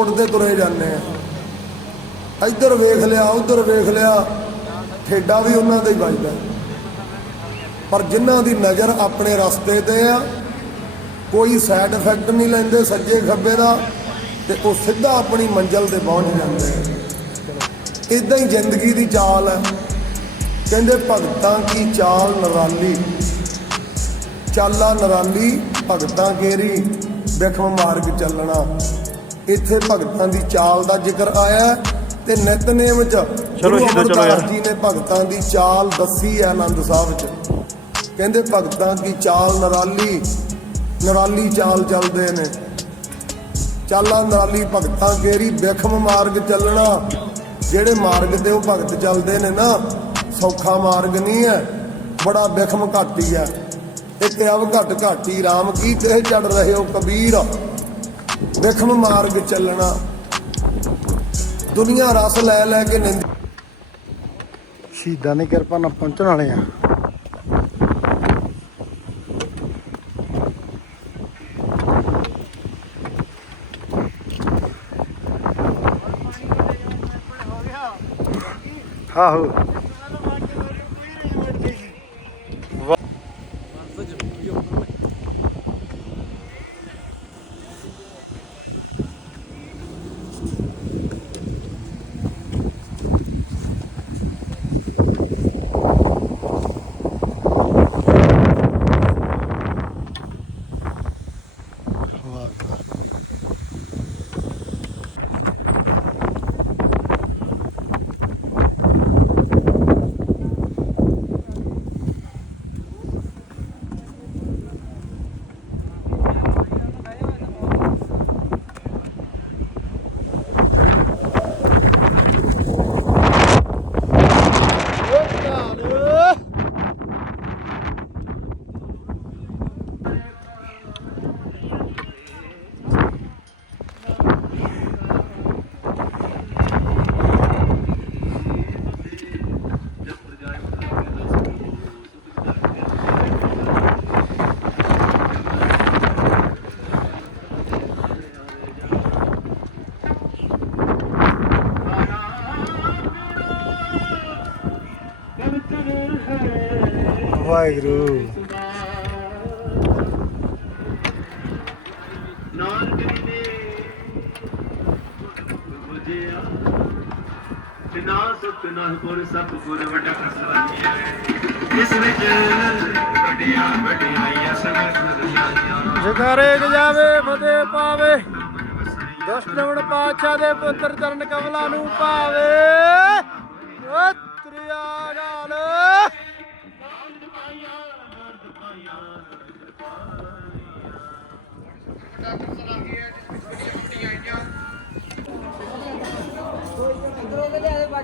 ਉੱਡਦੇ ਤੁਰੇ ਜਾਂਦੇ ਆ। ਇੱਧਰ ਵੇਖ ਲਿਆ, ਉੱਧਰ ਵੇਖ ਲਿਆ, ਠੇਡਾ ਵੀ ਉਹਨਾਂ ਦਾ ਹੀ ਵੱਜਦਾ। ਪਰ ਜਿਨ੍ਹਾਂ ਦੀ ਨਜ਼ਰ ਆਪਣੇ ਰਸਤੇ ਤੇ ਆ, ਕੋਈ ਸਾਈਡ ਇਫੈਕਟ ਨਹੀਂ ਲੈਂਦੇ ਸੱਜੇ ਖੱਬੇ ਦਾ ਤੇ ਉਹ ਸਿੱਧਾ ਆਪਣੀ ਮੰਜ਼ਲ ਤੇ ਪਹੁੰਚ ਜਾਂਦੇ ਆ। ਇਦਾਂ ਹੀ ਜ਼ਿੰਦਗੀ ਦੀ ਚਾਲ ਹੈ ਕਹਿੰਦੇ ਭਗਤਾਂ ਕੀ ਚਾਲ ਨਰਾਲੀ? ਚਾਲਾ ਨਰਾਲੀ, ਭਗਤਾਂ ਕੇਰੀ ਵਿਖਮ ਮਾਰਗ ਚੱਲਣਾ। ਇੱਥੇ ਭਗਤਾਂ ਦੀ ਚਾਲ ਦਾ ਜ਼ਿਕਰ ਆਇਆ ਤੇ ਨਿਤਨੇਮ ਚ ਚਲੋ ਸ਼ਹੀਦੋ, ਚਲੋ ਯਾਰ। ਜੀ ਨੇ ਭਗਤਾਂ ਦੀ ਚਾਲ ਦੱਸੀ ਹੈ ਆਨੰਦ ਸਾਹਿਬ ਚ। ਕਹਿੰਦੇ ਭਗਤਾਂ ਕੀ ਚਾਲ ਨਰਾਲੀ ਨਰਾਲੀ ਚਾਲ ਚੱਲਦੇ ਨੇ। ਚਾਲਾਂ ਨਰਾਲੀ ਭਗਤਾਂ ਕੇਰੀ ਵਿਖਮ ਮਾਰਗ ਚੱਲਣਾ। ਜਿਹੜੇ ਮਾਰਗ ਤੇ ਉਹ ਭਗਤ ਚੱਲਦੇ ਨੇ ਨਾ ਸੌਖਾ ਮਾਰਗ ਨਹੀਂ ਹੈ। ਬੜਾ ਵਿਖਮ ਘਾਟੀ ਹੈ। ਇੱਕ ਅਵ ਘਟ ਘਾਟੀ RAM ਕੀ ਕਹੇ ਚੜ ਰਹੇ ਹੋ ਕਬੀਰ? ਵਿਖਮ ਮਾਰਗ ਚੱਲਣਾ। ਦੁਨੀਆ ਰਸ ਲੈ ਲੈ ਕੇ ਨਿੰਦ ਸ਼ਹੀਦਾਂ ਦੀ ਕਿਰਪਾ ਨਾਲ ਪਹੁੰਚਣ ਵਾਲੇ ਆ। ਆਹੋ। ਵਾਹਿਗੁਰੂ। ਬਿਨਾ ਸਤਨਾਮ ਗੁਰ ਸਤਿਗੁਰ ਵੱਡਾ ਪ੍ਰਸਾਦ ਇਸ ਵਿੱਚ ਵੱਡੀਆਂ ਵੱਡੀਆਂ ਸਮਝ ਜਗਾਰੇ ਜਾਵੇ, ਫਤਿਹ ਪਾਵੇ। ਦਸ਼ਟਵਣ ਪਾਤਸ਼ਾਹ ਦੇ ਪੁੱਤਰ ਚਰਨ ਕਮਲਾ ਨੂੰ ਪਾਵੇ।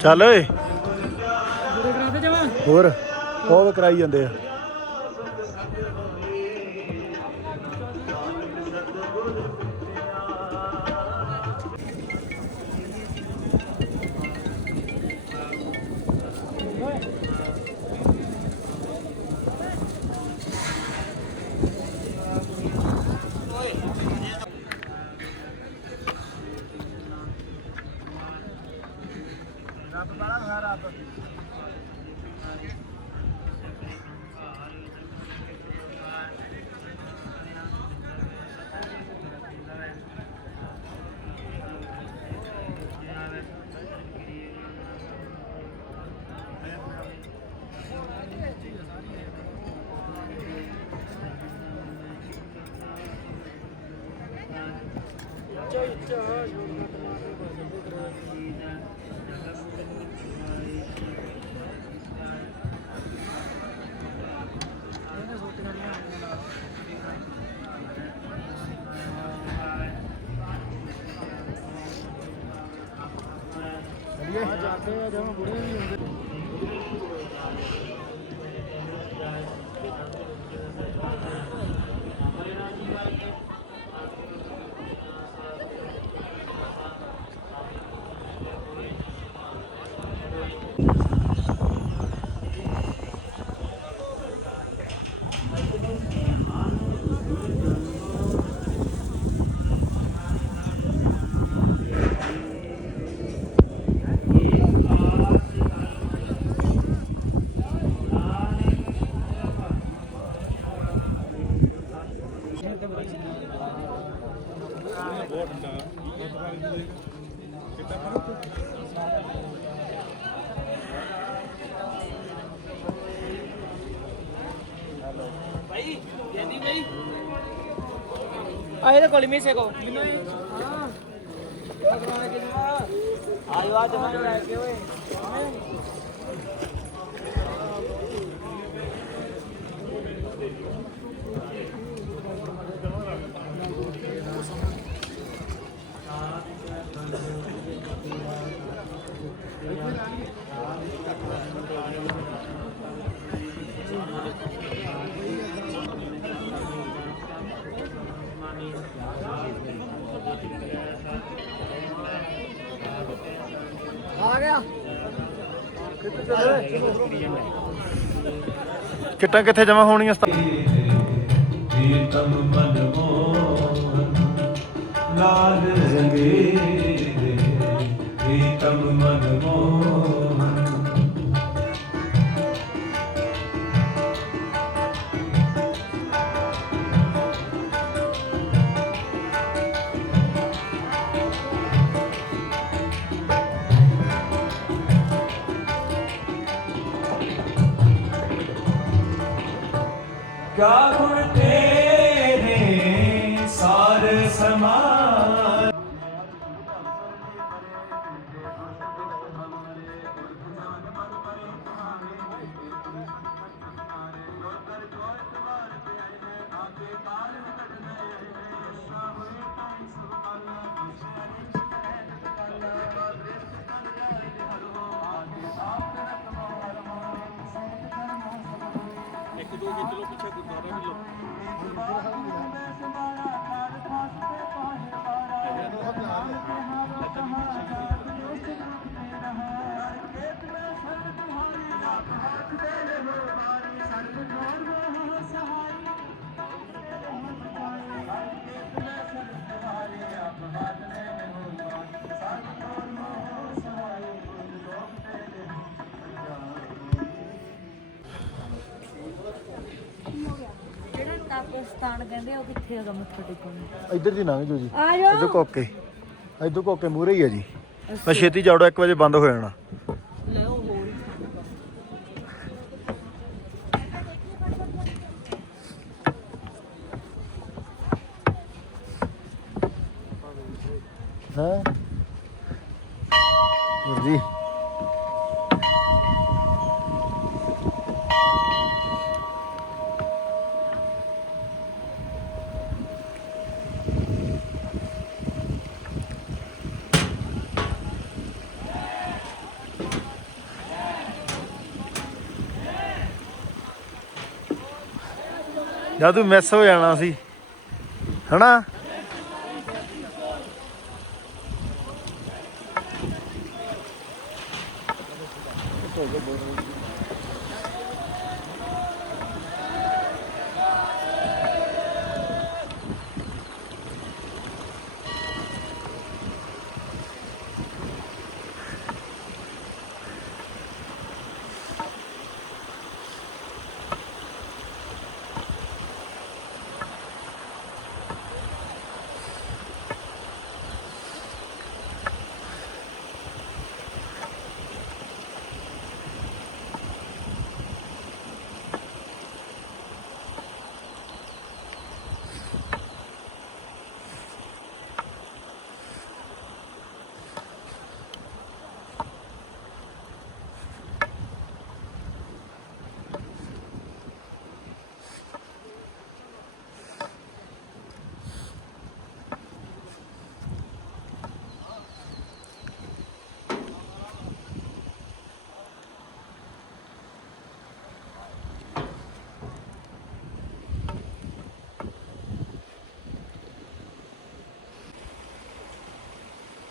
ਚੱਲ ਓਏ। ਹੋਰ ਉਹ ਕਰਾਈ ਜਾਂਦੇ ਆ। ਜਾਂਦੇ ਆ ਜਦੋਂ ਬੁੜੇ ਵੀ ਹੁੰਦੇ ਆਏ ਤਾਂ ਕੋਲ ਮੀ ਸੇ ਕੋ ਹਾਂ ਆਇਓ ਆ ਜਮਾ ਲੈ ਕੇ ਓਏ ਆ ਗਿਆ। ਕਿੱਟਾਂ ਕਿੱਥੇ ਜਮਾ ਹੋਣੀਆਂ? ਪ੍ਰੀਤਮ ਮਨ ਮੋਹਨ ਲਾਲ ਰੰਗੇ ਪ੍ਰੀਤਮ ਮਨ ਜਿਹੜਾ ਤਾਪਸਤਾਨ ਕਹਿੰਦੇ ਆ ਉਹ ਕਿੱਥੇ ਹੈਗਾ ਮੱਥਾ ਟੇਕਣ ਨੂੰ ਇੱਧਰ ਦੀ ਲੰਘ ਜੋ ਜੀ। ਆ ਇੱਧਰ ਜਾਓ ਕੋਕੇ। ਇੱਧਰ ਕੋਕੇ ਮੂਰੇ ਹੀ ਆ ਜੀ। ਮੈਂ ਛੇਤੀ ਜਾੜੋ 1 ਵਜੇ ਬੰਦ ਹੋ ਜਾਣਾ। ਜਾਂ ਤੂੰ ਮਿਸ ਹੋ ਜਾਣਾ ਸੀ ਹਨਾ?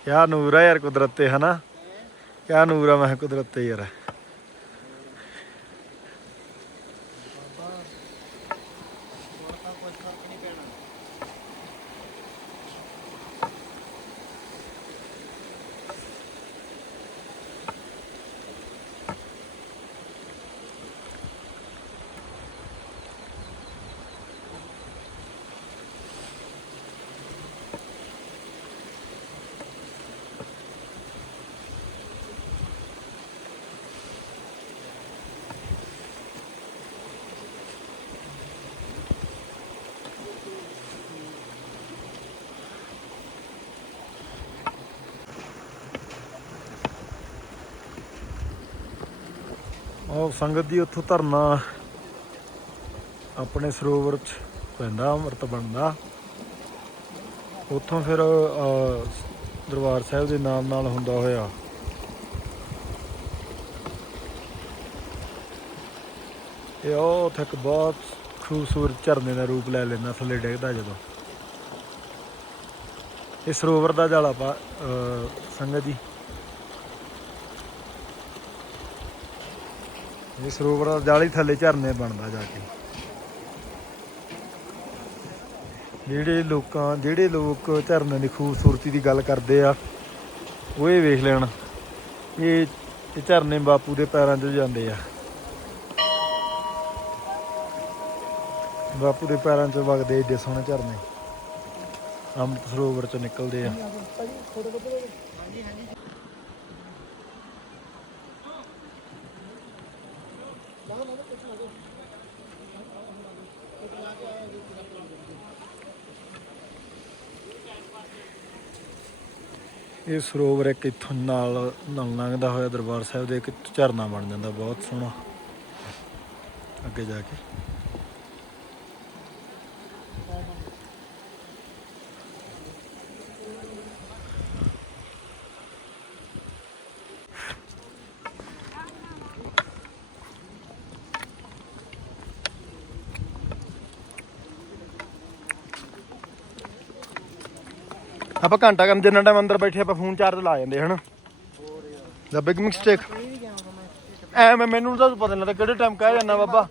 ਕਿਆ ਨੂਰ ਆ ਯਾਰ ਕੁਦਰਤ ਤੇ, ਹਨਾ? ਕਿਆ ਨੂਰ ਆ ਮੈਂ ਕਿਹਾ ਕੁਦਰਤ ਤੇ ਯਾਰ। ਉਹ ਸੰਗਤ ਦੀ ਉੱਥੋਂ ਧਰਨਾ ਆਪਣੇ ਸਰੋਵਰ ਚ ਪੈਂਦਾ, ਅੰਮ੍ਰਿਤ ਬਣਦਾ। ਉੱਥੋਂ ਫਿਰ ਦਰਬਾਰ ਸਾਹਿਬ ਦੇ ਨਾਮ ਨਾਲ ਹੁੰਦਾ ਹੋਇਆ। ਇਹ ਉਹ ਉੱਥੇ ਇੱਕ ਬਹੁਤ ਖੂਬਸੂਰਤ ਝਰਨੇ ਦਾ ਰੂਪ ਲੈ ਲੈਂਦਾ, ਥੱਲੇ ਡਿੱਗਦਾ ਜਦੋਂ। ਇਹ ਸਰੋਵਰ ਦਾ ਜਾਲਾ ਪਾ ਸੰਗਤ ਜੀ। ਇਹ ਸਰੋਵਰ ਦਾ ਜਾਲ ਥੱਲੇ ਝਰਨੇ ਬਣਦਾ ਜਾ ਕੇ। ਜਿਹੜੇ ਲੋਕਾਂ, ਜਿਹੜੇ ਲੋਕ ਝਰਨੇ ਦੀ ਖੂਬਸੂਰਤੀ ਦੀ ਗੱਲ ਕਰਦੇ ਆ, ਉਹ ਇਹ ਵੇਖ ਲੈਣ ਇਹ ਇਹ ਝਰਨੇ ਬਾਪੂ ਦੇ ਪੈਰਾਂ 'ਚ ਜਾਂਦੇ ਆ। ਬਾਪੂ ਦੇ ਪੈਰਾਂ 'ਚ ਵਗਦੇ ਏਡੇ ਸੋਹਣੇ ਝਰਨੇ। ਅੰਮ੍ਰਿਤ ਸਰੋਵਰ 'ਚ ਨਿਕਲਦੇ ਆ। ਇਹ ਸਰੋਵਰ ਇੱਕ ਇੱਥੋਂ ਨਾਲ ਨਾਲ ਲੰਘਦਾ ਹੋਇਆ ਦਰਬਾਰ ਸਾਹਿਬ ਦੇ ਇੱਕ ਝਰਨਾ ਬਣ ਜਾਂਦਾ, ਬਹੁਤ ਸੋਹਣਾ। ਅੱਗੇ ਜਾ ਕੇ। ਆਪਾਂ ਘੰਟਾ ਕੰਮ ਜਿੰਨਾ ਟਾਈਮ ਅੰਦਰ ਬੈਠੇ ਆਪਾਂ ਫੋਨ ਚਾਰਜ ਲਾ ਜਾਂਦੇ, ਹਨ? ਦਾ ਬਿਗ ਮਿਸਟੇਕ ਐ ਮੈਂ ਮੈਨੂੰ ਤਾਂ ਪਤਾ ਨਹੀਂ ਲੱਗਦਾ ਕਿਹੜੇ ਟਾਈਮ ਕਹਿ ਜਾਂਦਾ ਬਾਬਾ।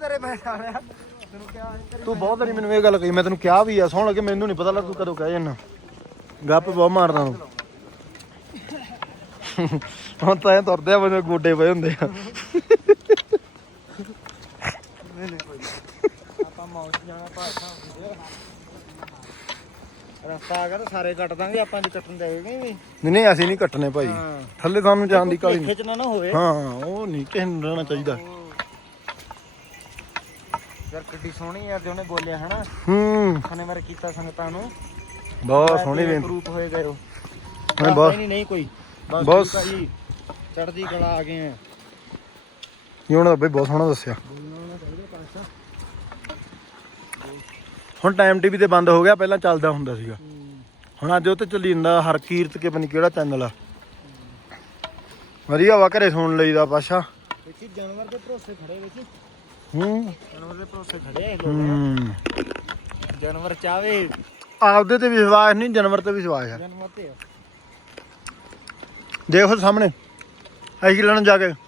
ਤੂੰ ਬਹੁਤ ਵਾਰੀ ਮੈਨੂੰ ਇਹ ਗੱਲ ਕਹੀ, ਮੈਂ ਤੈਨੂੰ ਕਿਹਾ ਵੀ ਆ, ਸੌਣ ਲੱਗੇ, ਮੈਨੂੰ ਨਹੀਂ ਪਤਾ ਲੱਗ ਤੂੰ ਕਦੋਂ ਕਹਿ ਜਾਂਦਾ। ਗੱਪ ਬਹੁਤ ਮਾਰਦਾ ਤੂੰ। ਹੁਣ ਤਾਂ ਐ ਤੁਰਦੇ ਆ ਬੰਦੇ ਗੋਡੇ ਪਏ ਹੁੰਦੇ ਆ। ਆਪਾਂ ਮੌਤ ਜਾਣਾ, ਭਾਸ਼ਾ ਰਸਤਾ ਆ ਗਿਆ ਤਾਂ ਸਾਰੇ ਕੱਟ ਦਾਂਗੇ ਆਪਾਂ ਜੇ ਕੱਟਣ ਦੇਗੇ ਵੀ। ਨਹੀਂ ਨਹੀਂ ਅਸੀਂ ਨਹੀਂ ਕੱਟਨੇ ਭਾਈ। ਥੱਲੇ ਸਾਨੂੰ ਜਾਣ ਦੀ ਕਾਲੀ ਨਹੀਂ। ਖਿੱਚਣਾ ਨਾ ਹੋਵੇ। ਹਾਂ ਉਹ ਨਹੀਂ ਕਿਸੇ ਨੂੰ ਰਹਿਣਾ ਚਾਹੀਦਾ। ਯਾਰ ਕਿੱਡੀ ਸੋਹਣੀ ਆ ਤੇ ਉਹਨੇ ਬੋਲਿਆ ਹਨਾ। ਹੂੰ। ਉਹਨੇ ਮੇਰੇ ਕੀਤਾ ਸੰਗਤਾਂ ਨੂੰ। ਬਹੁਤ ਸੋਹਣੀ ਮੈਂ ਬੇਨਤੀ ਰੂਪ ਹੋਏ ਗਏ ਹੋ ਨਹੀਂ, ਬਹੁਤ- ਨਹੀਂ ਨਹੀਂ ਕੋਈ। ਬਸ ਬਹੁਤ- ਠੀਕ ਆ ਜੀ। ਚੜਦੀ ਕਲਾ ਆ ਗਏ ਆ। ਜੀ ਉਹਨਾਂ ਦਾ ਬਈ ਬਹੁਤ ਸੋਹਣਾ ਦੱਸਿਆ। ਹੁਣ ਟਾਈਮ ਟੀਵੀ ਤੇ ਬੰਦ ਹੋ ਗਿਆ ਪਹਿਲਾਂ ਚੱਲਦਾ ਹੁੰਦਾ ਸੀਗਾ। ਹੁਣ ਅੱਜ ਉਹ ਤੇ ਚੱਲੀ ਜਾਂਦਾ ਹਰਕੀਰਤ ਕੇ ਪਤਾ ਕਿਹੜਾ ਚੈਨਲ ਆ। ਵਧੀਆ ਵਾ ਘਰੇ ਸੁਣ ਲਈਦਾ ਪਾਸ਼ਾ। ਵੇਖੀ ਜਾਨਵਰ ਦੇ ਭਰੋਸੇ ਖੜੇ ਵੇਖੀ। ਹੂੰ। ਜਾਨਵਰ ਦੇ ਭਰੋਸੇ ਖੜੇ ਲੋਕ। ਹੂੰ। ਜਾਨਵਰ ਚਾਵੇ। ਆਪਦੇ ਤੇ ਵਿਸ਼ਵਾਸ ਨਹੀਂ ਜਾਨਵਰ ਤੇ ਵਿਸ਼ਵਾਸ ਆ। ਜਾਨਵਰ ਤੇ। ਦੇਖੋ ਸਾਹਮਣੇ ਅਸੀਂ ਕੀ ਲੈਣ ਜਾ ਕੇ।